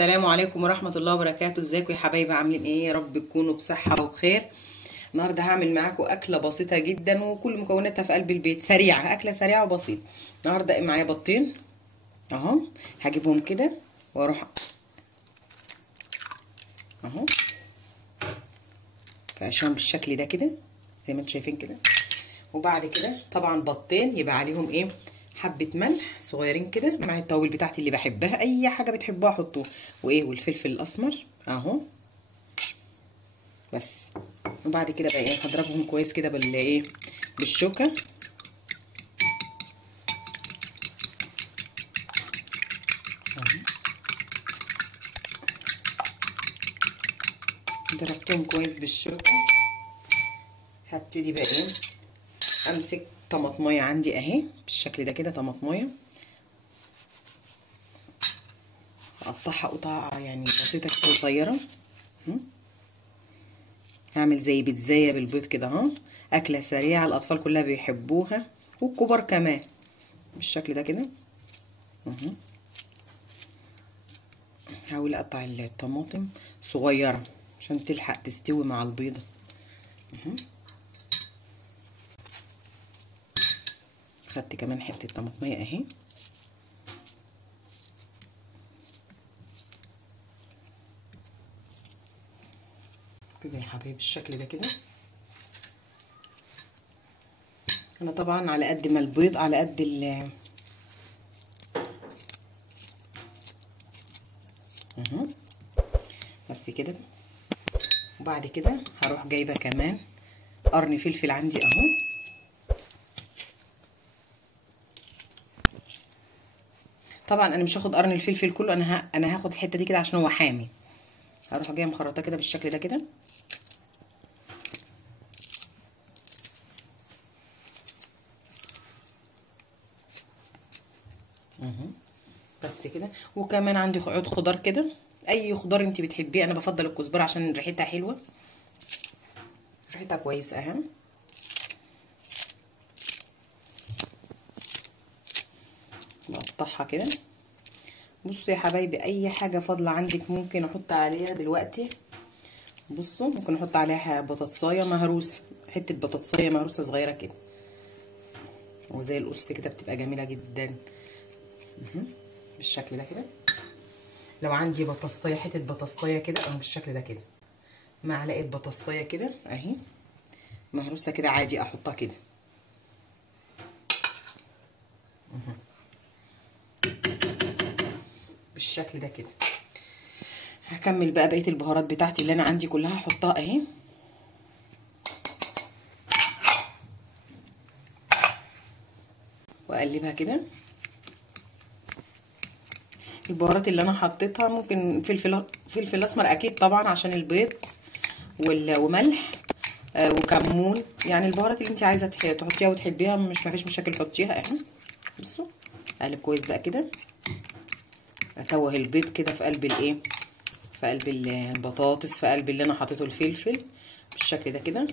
السلام عليكم ورحمة الله وبركاته. ازيكم يا حبايبي؟ عاملين ايه؟ يا رب تكونوا بصحة وبخير. النهارده هعمل معاكم اكلة بسيطة جدا وكل مكوناتها في قلب البيت، سريعة، اكلة سريعة وبسيطة. النهارده معايا بيضتين اهو، هجيبهم كده واروح اهو فعشان بالشكل ده كده زي ما انتم شايفين كده. وبعد كده طبعا بيضتين يبقى عليهم ايه، حبه ملح صغيرين كده مع التوابل بتاعتي اللي بحبها، اي حاجه بتحبوها حطوه، وايه والفلفل الاسمر اهو بس. وبعد كده بقى ايه، هضربهم كويس كده بالايه، بالشوكه ضربتهم كويس بالشوكه. هبتدي بقى ايه، امسك طماطمايه عندي اهي بالشكل ده كده، طماطمايه اقطعها قطع يعني بسيطه كده صغيره. هعمل زي بيتزايه بالبيض كده اهو، اكله سريعه الاطفال كلها بيحبوها والكبار كمان بالشكل ده كده اهو. هحاول اقطع الطماطم صغيره عشان تلحق تستوي مع البيضه اهو. خدت كمان حته طماطميه اهي كده يا حبايبي بالشكل ده كده. انا طبعا على قد ما البيض على قد اهو بس كده. وبعد كده هروح جايبه كمان قرن فلفل عندي اهو، طبعا انا مش هاخد قرن الفلفل كله، انا هاخد الحته دي كده عشان هو حامي. هروح جايه مخرطاه كده بالشكل ده كده اهو بس كده. وكمان عندي عود خضار كده، اي خضار انت بتحبيه، انا بفضل الكزبره عشان ريحتها حلوه، ريحتها كويسه اهي. بقطعها كده. بصوا يا حبايبي، اي حاجه فاضله عندك ممكن احط عليها دلوقتي. بصوا ممكن احط عليها بطاطسايه مهروسه، حته بطاطسايه مهروسه صغيره كده وزي القرص كده، بتبقى جميله جدا بالشكل ده كده. لو عندي بطاطسايه، حته بطاطسايه كده او بالشكل ده كده، معلقه بطاطسايه كده اهي مهروسه كده عادي احطها كده بالشكل ده كده. هكمل بقى بقيه البهارات بتاعتي اللي انا عندي كلها احطها اهي، واقلبها كده. البهارات اللي انا حطيتها ممكن فلفل اسمر اكيد طبعا عشان البيض، وملح وكمون، يعني البهارات اللي انت عايزه تحطيها وتحبيها مفيش مشاكل حطيها اهي. بصوا اقلب كويس بقى كده، اتوه البيض كده في قلب الايه، في قلب البطاطس، في قلب اللي انا حطيته الفلفل بالشكل ده كده.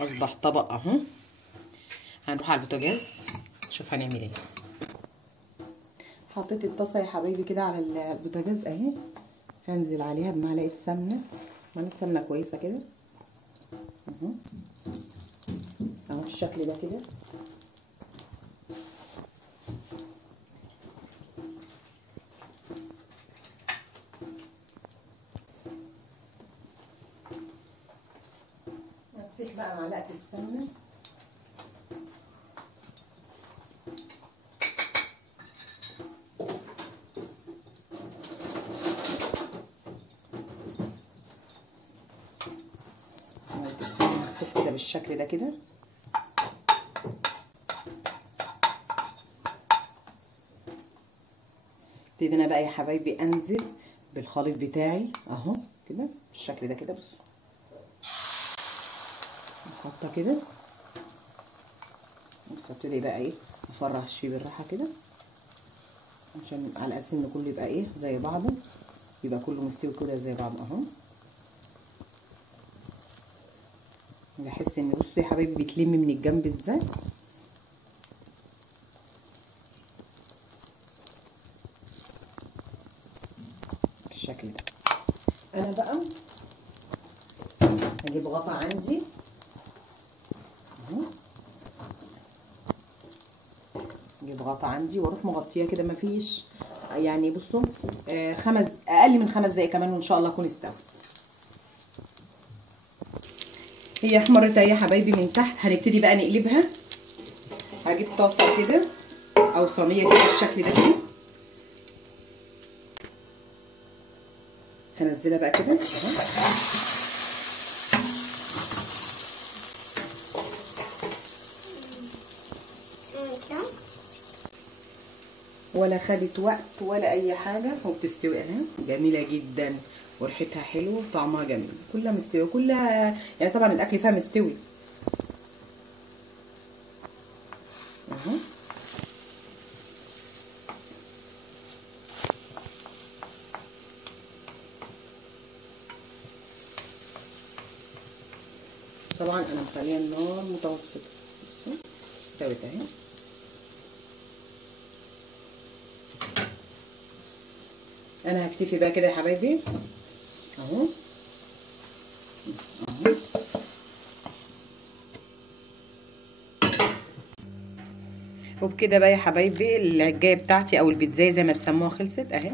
اصبح طبق اهو. هنروح على البوتاجاز نشوف هنعمل ايه. حطيت الطاسه يا حبايبي كده على البوتاجاز اهي، هنزل عليها بمعلقه سمنه، معلقه سمنه كويسه كده اهو اهو بالشكل ده كده. هتسيح بقى معلقه السمنه كده بالشكل ده كده. ابتدي انا بقى يا حبايبي انزل بالخليط بتاعي اهو كده بالشكل ده كده. بصوا احطها كده، بص ابتدي بقى ايه افرش فيه بالراحه كده عشان على اساس ان كله يبقى ايه زي بعضه، يبقى كله مستوي كده زي بعضه اهو. بحس ان بصوا يا حبايبي بيتلم من الجنب ازاي بالشكل ده. انا بقى هجيب غطا عندي اهو، اجيب غطا عندي واروح مغطيه كده، مفيش يعني بصوا اقل من 5 دقايق كمان وان شاء الله اكون استوت. هي احمرت اهي يا حبايبي من تحت. هنبتدي بقى نقلبها. هجيب طاسه كده او صينيه كده بالشكل ده كده، هنزلها بقى كده ولا خدت وقت ولا اي حاجه، وبتستوي اهي جميله جدا وريحتها حلو وطعمها جميل. كلها مستويه، كلها يعني طبعا الاكل فيها مستوي اهو. طبعا انا مخليه النار متوسطه. بصوا استوت اهي. انا هكتفي بقى كده يا حبايبي اهو اهو. وبكده بقى يا حبايبي العجايه بتاعتي او البيتزايه زي ما تسموها خلصت اهي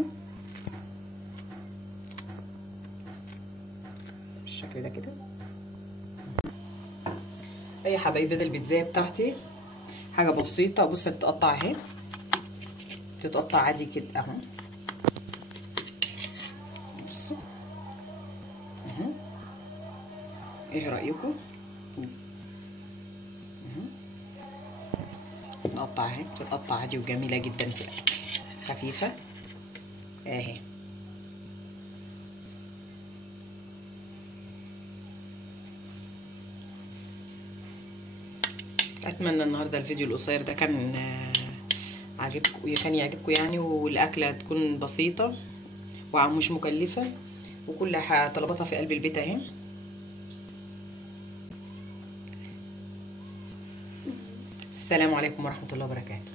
بالشكل ده كده. اي يا حبايبي ده البيتزايه بتاعتي حاجه بسيطه. بصوا بتتقطع اهي، بتتقطع عادي كده اهو. بصوا اهو، ايه رايكم؟ نقطع اهي، بتتقطع عادي وجميله جدا كده، خفيفه اهي. اتمنى النهارده الفيديو القصير ده كان عاجبكم، كان يعجبكم يعني، والاكله تكون بسيطه ومش مكلفه وكل طلباتها في قلب البيت اهي. السلام عليكم ورحمه الله وبركاته.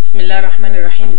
بسم الله الرحمن الرحيم.